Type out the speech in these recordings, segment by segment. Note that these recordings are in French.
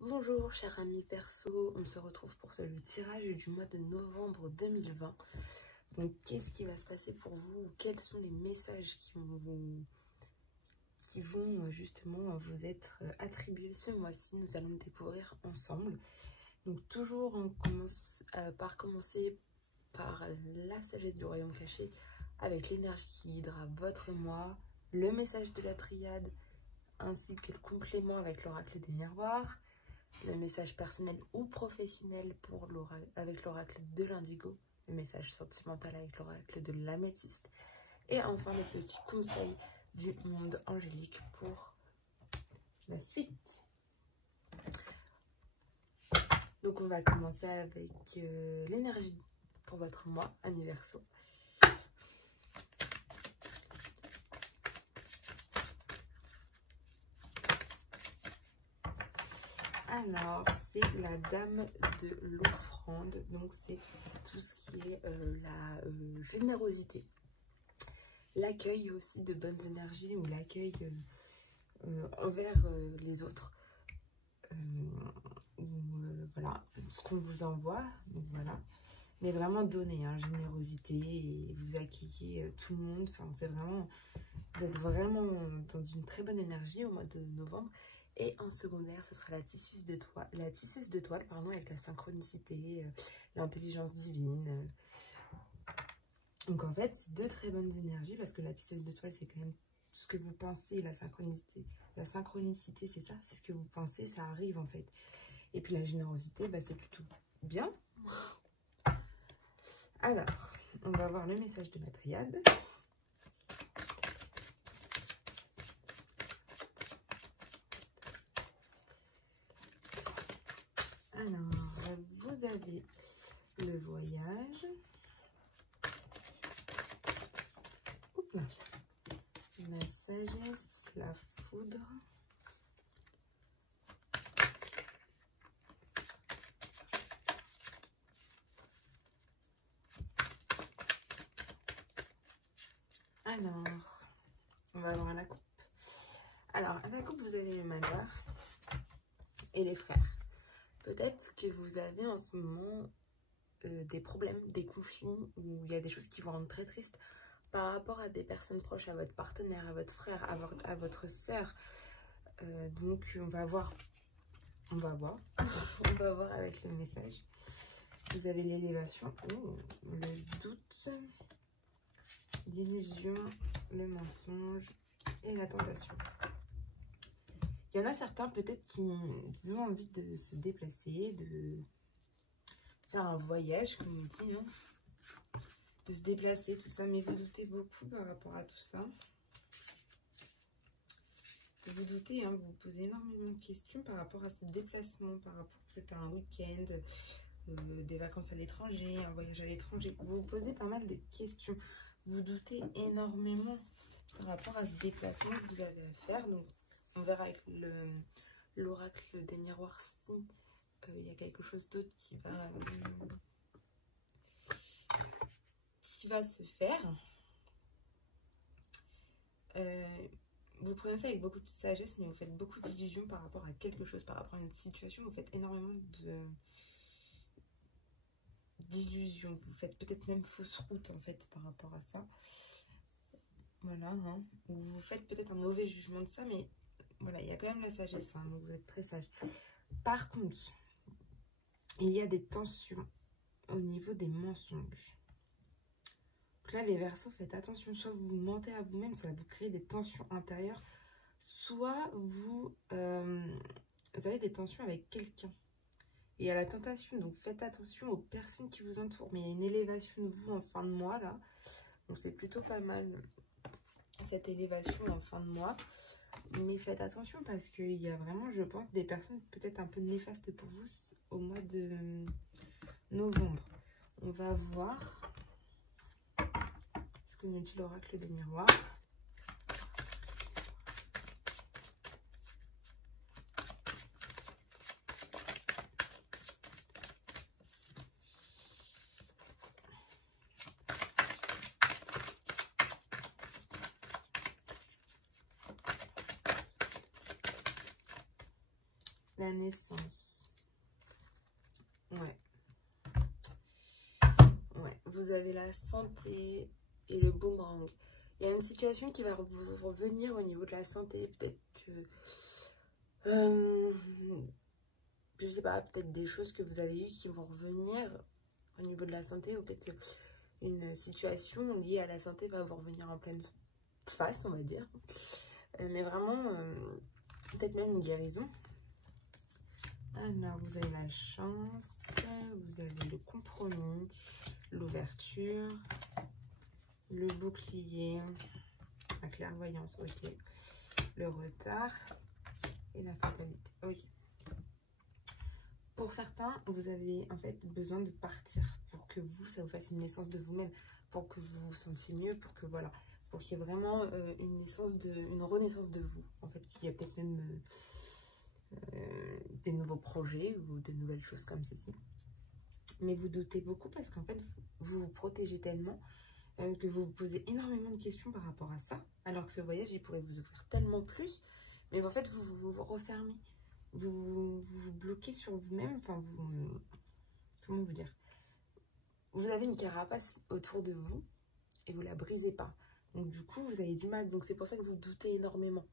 Bonjour chers amis perso, on se retrouve pour le tirage du mois de novembre 2020. Donc qu'est-ce qui va se passer pour vous? Quels sont les messages qui vont justement vous être attribués ce mois-ci? Nous allons le découvrir ensemble. Donc toujours on commence par commencer par la sagesse du royaume caché avec l'énergie qui guidera votre mois, le message de la triade ainsi que le complément avec l'oracle des miroirs, le message personnel ou professionnel avec l'oracle de l'indigo, le message sentimental avec l'oracle de l'améthyste, et enfin le petit conseil du monde angélique pour la suite. Donc on va commencer avec l'énergie pour votre mois anniversaire. Alors, c'est la dame de l'offrande, donc c'est tout ce qui est la générosité. L'accueil aussi de bonnes énergies ou l'accueil envers les autres. Voilà, ce qu'on vous envoie, donc voilà. Mais vraiment donner, hein, générosité, et vous accueillez tout le monde. Enfin, c'est vraiment, vous êtes vraiment dans une très bonne énergie au mois de novembre. Et en secondaire, ce sera la tisseuse de toile, pardon, avec la synchronicité, l'intelligence divine. Donc en fait, c'est deux très bonnes énergies parce que la tisseuse de toile, c'est quand même ce que vous pensez, la synchronicité. La synchronicité, c'est ça, c'est ce que vous pensez, ça arrive en fait. Et puis la générosité, bah, c'est plutôt bien. Alors, on va voir le message de la triade. Alors, vous avez le voyage. Oups, la sagesse, la foudre. Alors, on va voir la coupe. Alors, à la coupe, vous avez le manoir et les frères. Peut-être que vous avez en ce moment des problèmes, des conflits, où il y a des choses qui vous rendent très triste par rapport à des personnes proches, à votre partenaire, à votre frère, à votre sœur. Donc, on va voir on va voir avec le message. Vous avez l'élévation, le doute, l'illusion, le mensonge et la tentation. Il y en a certains peut-être qui ont envie de se déplacer, de faire un voyage, comme on dit, hein, de se déplacer, tout ça, mais vous doutez beaucoup par rapport à tout ça. Vous doutez, hein, vous posez énormément de questions par rapport à ce déplacement, par rapport peut-être à un week-end, des vacances à l'étranger, un voyage à l'étranger. Vous vous posez pas mal de questions. Vous doutez énormément par rapport à ce déplacement que vous avez à faire. Donc, on verra avec l'oracle des miroirs si il y a quelque chose d'autre qui va se faire. Vous prenez ça avec beaucoup de sagesse, mais vous faites beaucoup d'illusions par rapport à quelque chose, par rapport à une situation. Vous faites énormément d'illusions. Vous faites peut-être même fausse route, en fait, par rapport à ça. Voilà, hein. Ou vous faites peut-être un mauvais jugement de ça, mais voilà, il y a quand même la sagesse, hein, donc vous êtes très sage. Par contre, il y a des tensions au niveau des mensonges. Donc là, les Verseaux, faites attention, soit vous mentez à vous-même, ça va vous créer des tensions intérieures, soit vous avez des tensions avec quelqu'un. Et il y a la tentation, donc faites attention aux personnes qui vous entourent. Mais il y a une élévation de vous en fin de mois, là. Donc c'est plutôt pas mal, cette élévation en fin de mois. Mais faites attention parce qu'il y a vraiment, je pense, des personnes peut-être un peu néfastes pour vous au mois de novembre. On va voir ce que nous dit l'oracle des miroirs. la naissance. Ouais. Ouais, vous avez la santé et le boomerang. Il y a une situation qui va vous revenir au niveau de la santé. Peut-être que... je sais pas, peut-être des choses que vous avez eues qui vont revenir au niveau de la santé. Ou peut-être une situation liée à la santé va vous revenir en pleine face, on va dire. Mais vraiment, peut-être même une guérison. Alors, vous avez la chance, vous avez le compromis, l'ouverture, le bouclier, la clairvoyance, ok, le retard et la fatalité, ok. Pour certains, vous avez en fait besoin de partir pour que vous, ça vous fasse une naissance de vous-même, pour que vous vous sentiez mieux, pour que voilà, pour qu'il y ait vraiment une renaissance de vous. En fait, il y a peut-être même des nouveaux projets ou de nouvelles choses comme ceci. Mais vous doutez beaucoup parce qu'en fait, vous vous protégez tellement que vous vous posez énormément de questions par rapport à ça. Alors que ce voyage, il pourrait vous offrir tellement plus. Mais en fait, vous vous refermez. Vous vous bloquez sur vous-même. Enfin, vous... Comment vous dire? Vous avez une carapace autour de vous et vous la brisez pas. Donc du coup, vous avez du mal. Donc c'est pour ça que vous doutez énormément.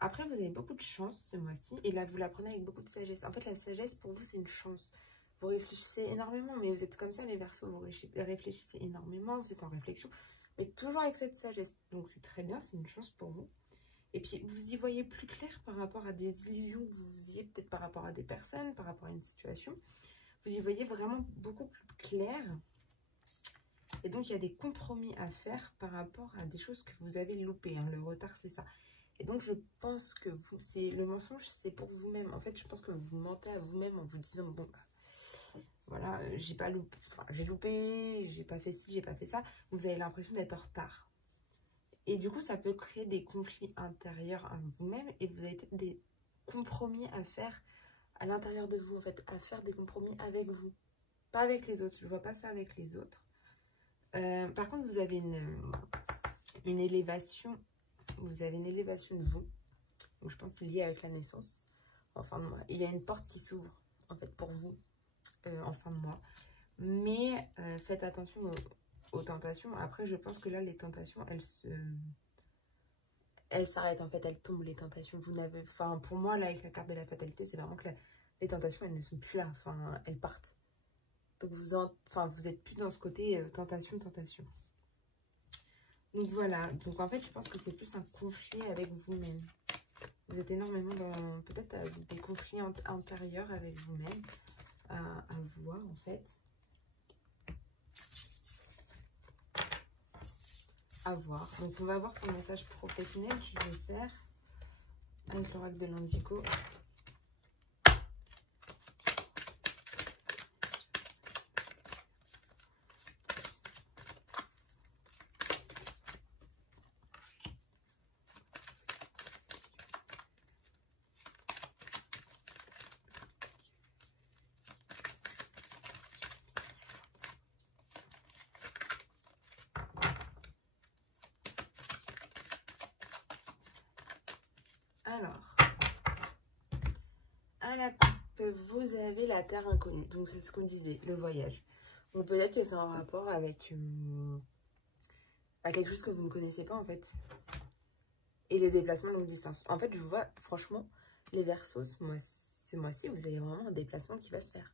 Après, vous avez beaucoup de chance ce mois-ci. Et là, vous la prenez avec beaucoup de sagesse. En fait, la sagesse, pour vous, c'est une chance. Vous réfléchissez énormément, mais vous êtes comme ça, les Verseaux. Vous réfléchissez énormément, vous êtes en réflexion, mais toujours avec cette sagesse. Donc, c'est très bien, c'est une chance pour vous. Et puis, vous y voyez plus clair par rapport à des illusions que vous faisiez, peut-être par rapport à des personnes, par rapport à une situation. Vous y voyez vraiment beaucoup plus clair. Et donc, il y a des compromis à faire par rapport à des choses que vous avez loupées. Hein. Le retard, c'est ça. Et donc, je pense que vous, le mensonge, c'est pour vous-même. En fait, je pense que vous mentez à vous-même en vous disant, bon, voilà, j'ai pas loupé, enfin, j'ai loupé, j'ai pas fait ci, j'ai pas fait ça. Vous avez l'impression d'être en retard. Et du coup, ça peut créer des conflits intérieurs à vous-même et vous avez peut-être des compromis à faire à l'intérieur de vous, en fait, à faire des compromis avec vous. Pas avec les autres, je vois pas ça avec les autres. Par contre, vous avez une élévation. Vous avez une élévation de vous. Donc, je pense liée avec la naissance. Enfin, il y a une porte qui s'ouvre, en fait, pour vous, en fin de mois. Mais faites attention aux tentations. Après, je pense que là, les tentations, elles s'arrêtent, en fait. Elles tombent, les tentations. Vous n'avez... Enfin, pour moi, là, avec la carte de la fatalité, c'est vraiment que les tentations, elles ne sont plus là. Enfin, elles partent. Donc, vous êtes plus dans ce côté tentation. Donc voilà, donc en fait je pense que c'est plus un conflit avec vous-même. Vous êtes énormément dans peut-être des conflits intérieurs avec vous-même à voir en fait. À voir. Donc on va voir pour le message professionnel, je vais faire avec l'oracle de l'Indigo. Alors, à la coupe, vous avez la terre inconnue. Donc, c'est ce qu'on disait, le voyage. Donc, peut-être que c'est en rapport avec quelque chose que vous ne connaissez pas, en fait. Et les déplacements longue distance. En fait, je vous vois, franchement, les Verseaux, ce mois-ci, vous avez vraiment un déplacement qui va se faire.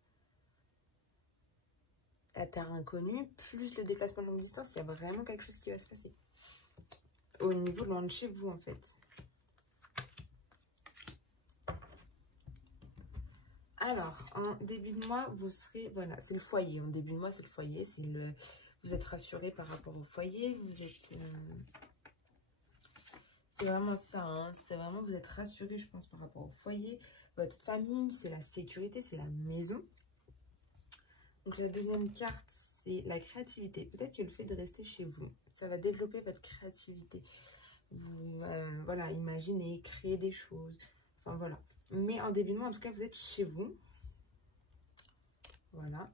La terre inconnue, plus le déplacement longue distance, il y a vraiment quelque chose qui va se passer. Au niveau loin de chez vous, en fait. Alors, en début de mois, vous serez... Voilà, c'est le foyer. En début de mois, c'est le foyer. Vous êtes rassuré par rapport au foyer. Vous êtes... c'est vraiment ça. Hein. C'est vraiment... Vous êtes rassuré, je pense, par rapport au foyer. Votre famille, c'est la sécurité, c'est la maison. Donc, la deuxième carte, c'est la créativité. Peut-être que le fait de rester chez vous, ça va développer votre créativité. Vous, voilà, imaginez, créer des choses. Enfin, voilà. Mais en début de mois, en tout cas, vous êtes chez vous. Voilà.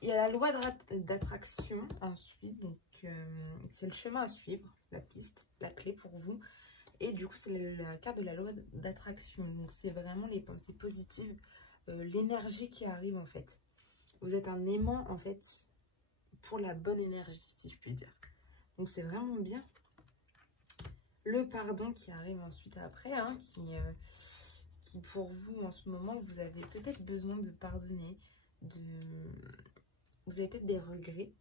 Il y a la loi d'attraction ensuite. Donc, c'est le chemin à suivre, la piste, la clé pour vous. Et du coup, c'est la carte de la loi d'attraction. Donc, c'est vraiment les pensées positives, l'énergie qui arrive en fait. Vous êtes un aimant en fait pour la bonne énergie, si je puis dire. Donc, c'est vraiment bien. Le pardon qui arrive ensuite après, hein, qui pour vous en ce moment, vous avez peut-être besoin de pardonner, vous avez peut-être des regrets,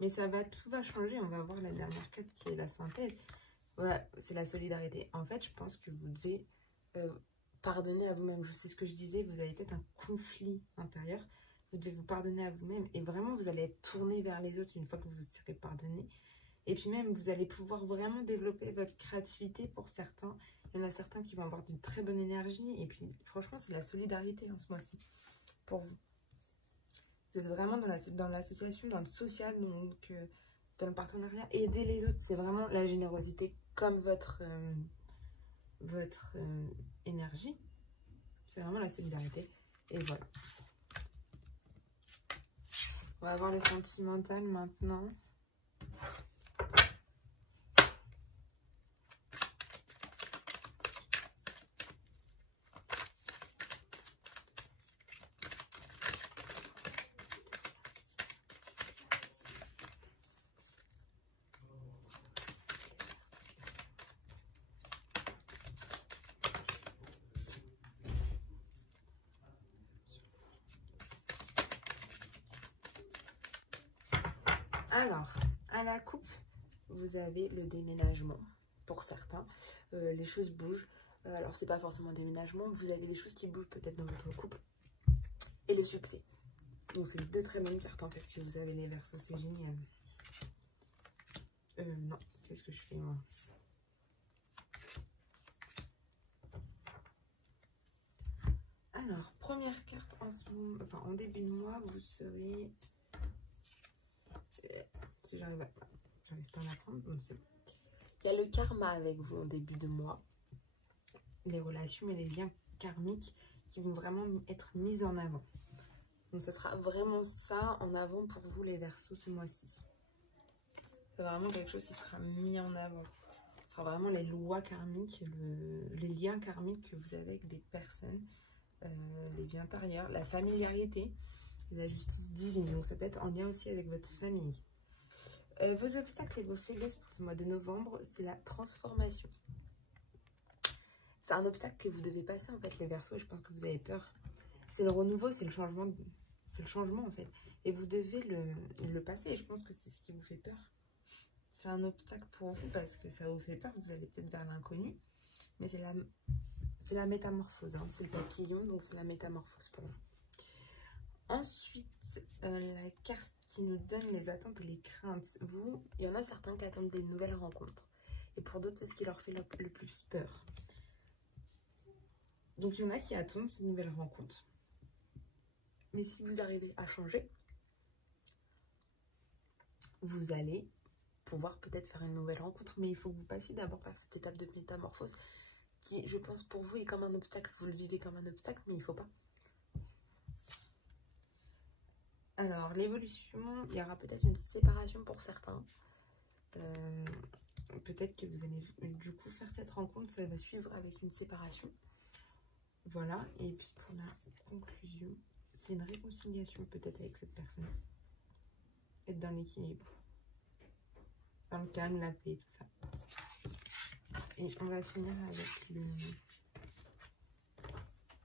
mais tout va changer. On va voir la dernière carte qui est la synthèse. Ouais, c'est la solidarité. En fait, je pense que vous devez pardonner à vous-même. Je sais ce que je disais, vous avez peut-être un conflit intérieur. Vous devez vous pardonner à vous-même. Et vraiment, vous allez être tourné vers les autres une fois que vous serez pardonné. Et puis même, vous allez pouvoir vraiment développer votre créativité pour certains. Il y en a certains qui vont avoir d'une très bonne énergie. Et puis, franchement, c'est la solidarité ce mois-ci pour vous. Vous êtes vraiment dans l'association, dans le social, donc dans le partenariat. Aider les autres, c'est vraiment la générosité comme votre énergie. C'est vraiment la solidarité. Et voilà. On va voir le sentimental maintenant. Alors, à la coupe, vous avez le déménagement pour certains. Les choses bougent. Alors, c'est pas forcément un déménagement. Vous avez des choses qui bougent peut-être dans votre couple. Et le succès. Donc, c'est deux très bonnes cartes en fait que vous avez les Verseaux. C'est génial. Non. Qu'est-ce que je fais moi? Alors, première carte en début de mois, vous serez... Si j'arrive pas à la prendre, bon, c'est bon. Il y a le karma avec vous en début de mois. Les relations et les liens karmiques qui vont vraiment être mis en avant. Donc, ça sera vraiment ça en avant pour vous, les Verseaux, ce mois-ci. C'est vraiment quelque chose qui sera mis en avant. Ce sera vraiment les lois karmiques, les liens karmiques que vous avez avec des personnes, les vies intérieures, la familiarité, la justice divine. Donc, ça peut être en lien aussi avec votre famille. Vos obstacles et vos faiblesses pour ce mois de novembre, c'est la transformation. C'est un obstacle que vous devez passer en fait, les Verseaux, et je pense que vous avez peur. C'est le renouveau, c'est le changement, en fait. Et vous devez le passer, et je pense que c'est ce qui vous fait peur. C'est un obstacle pour vous parce que ça vous fait peur, vous allez peut-être vers l'inconnu, mais c'est la métamorphose, hein. C'est le papillon, donc c'est la métamorphose pour vous. Ensuite, la carte qui nous donne les attentes et les craintes. Il y en a certains qui attendent des nouvelles rencontres. Et pour d'autres, c'est ce qui leur fait le plus peur. Donc, il y en a qui attendent ces nouvelles rencontres. Mais si vous arrivez à changer, vous allez pouvoir peut-être faire une nouvelle rencontre. Mais il faut que vous passiez d'abord par cette étape de métamorphose qui, je pense, pour vous, est comme un obstacle. Vous le vivez comme un obstacle, mais il ne faut pas. Alors, l'évolution, il y aura peut-être une séparation pour certains. Peut-être que vous allez du coup faire cette rencontre, ça va suivre avec une séparation. Voilà, et puis pour la conclusion, c'est une réconciliation peut-être avec cette personne. Être dans l'équilibre, dans le calme, la paix, tout ça. Et on va finir avec le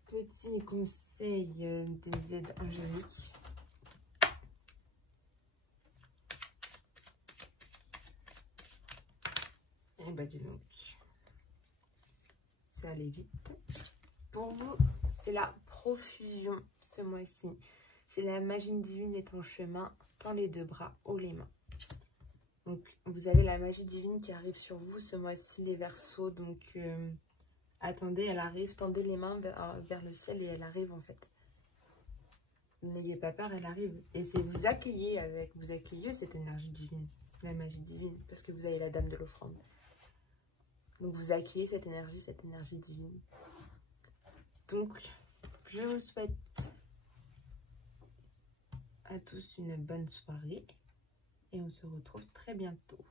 petit conseil des aides angéliques. Et bah dis donc, c'est allé vite. Pour vous, c'est la profusion ce mois-ci. C'est la magie divine est en chemin, tends les deux bras, haut les mains. Donc vous avez la magie divine qui arrive sur vous ce mois-ci, les Verseaux. Donc attendez, elle arrive, tendez les mains vers le ciel et elle arrive en fait. N'ayez pas peur, elle arrive. Et c'est vous accueillez cette énergie divine, la magie divine, parce que vous avez la dame de l'offrande. Donc vous accueillez cette énergie divine. Donc je vous souhaite à tous une bonne soirée et on se retrouve très bientôt.